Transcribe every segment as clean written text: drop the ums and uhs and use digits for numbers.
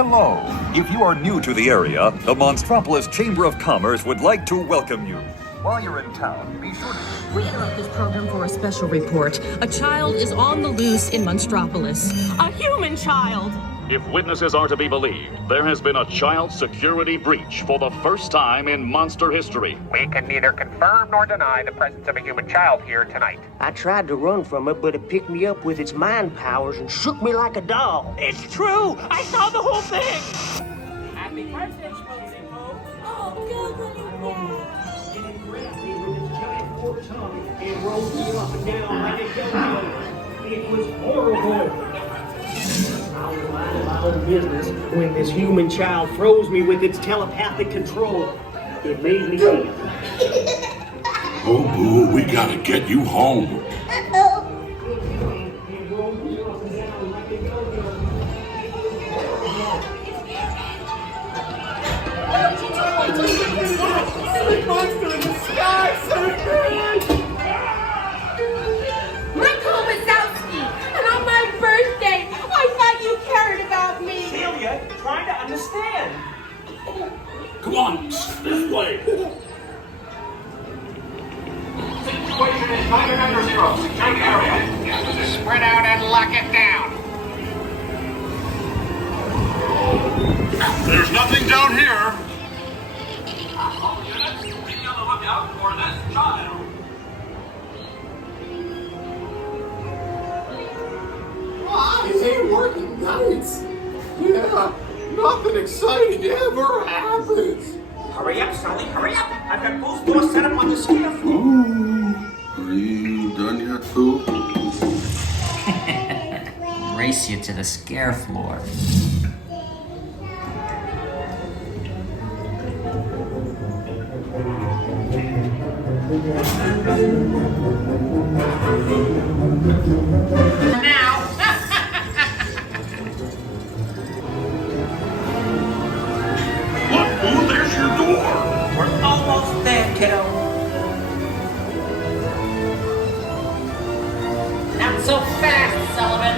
Hello. If you are new to the area, the Monstropolis Chamber of Commerce would like to welcome you. While you're in town, be sure to... We interrupt this program for a special report. A child is on the loose in Monstropolis. A human child! If witnesses are to be believed, there has been a child security breach for the first time in monster history. We can neither confirm nor deny the presence of a human child here tonight. I tried to run from it, but it picked me up with its mind powers and shook me like a doll. It's true! I saw the whole thing! Happy birthday, Schmoozy Pooh! Oh, good It rolled me up and down like a yo-yo. It was horrible. I was minding my own business when this human child froze me with its telepathic control. It made me feel. Oh, Boo, we gotta get you home. It rolled me up and down like a yo-yo. Big monster in the sky, Superman! Michael Wazowski! And on my birthday, I thought you cared about me! Celia, trying to understand. Come on, this way. Situation is 900. Take area. Spread out and lock it down. There's nothing down here. All units, be on the lookout for this child. Why is he working nights? Yeah, nothing exciting ever happens. Hurry up, Sulley, hurry up! I've got Boo's door set up on the scare floor. Ooh, are you done yet, Boo? Race you to the scare floor. Now. Look, Boo, there's your door. We're almost there, kiddo. Not so fast, Sullivan.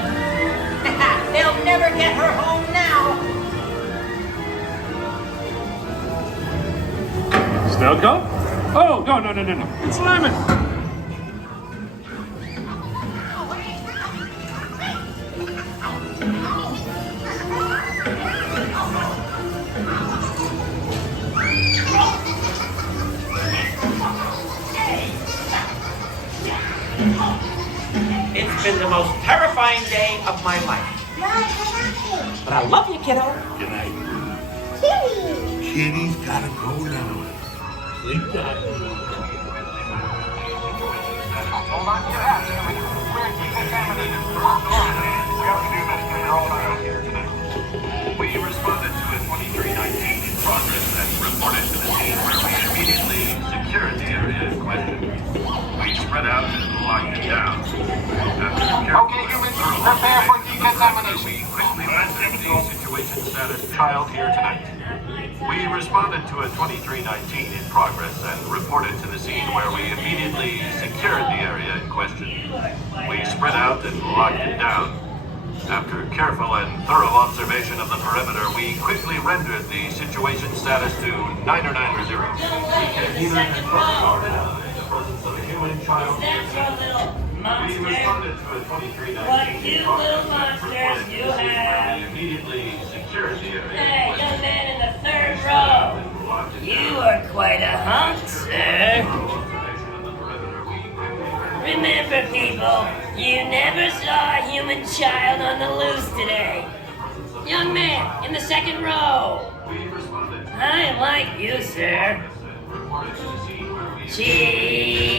They'll never get her home now. Snowco? Oh, no. It's Lemon. It's been the most terrifying day of my life. But I love you, kiddo. Good night. Kitty's gotta go now. Sleep tight. Hold on to your hat, Jimmy. We're decontaminated. We have to do this. You're all out here tonight. We responded to a 2319 in progress and reported to the scene where we immediately secured the area in question. We spread out and locked it down. Okay, humans, prepare for decontamination. We quickly rendered the situation status child here tonight. We responded to a 2319 in progress and reported to the scene where we immediately secured the area in question. We spread out and locked it down. After careful and thorough observation of the perimeter, we quickly rendered the situation status to 990. We can neither confirm nor deny the presence of a human child. We responded to a 2319 in progress and reported to the scene where we immediately secured the area. Hey, young man in the third row. You are quite a hunk, sir. Remember, people, you never saw a human child on the loose today. Young man in the second row. I like you, sir. Cheese.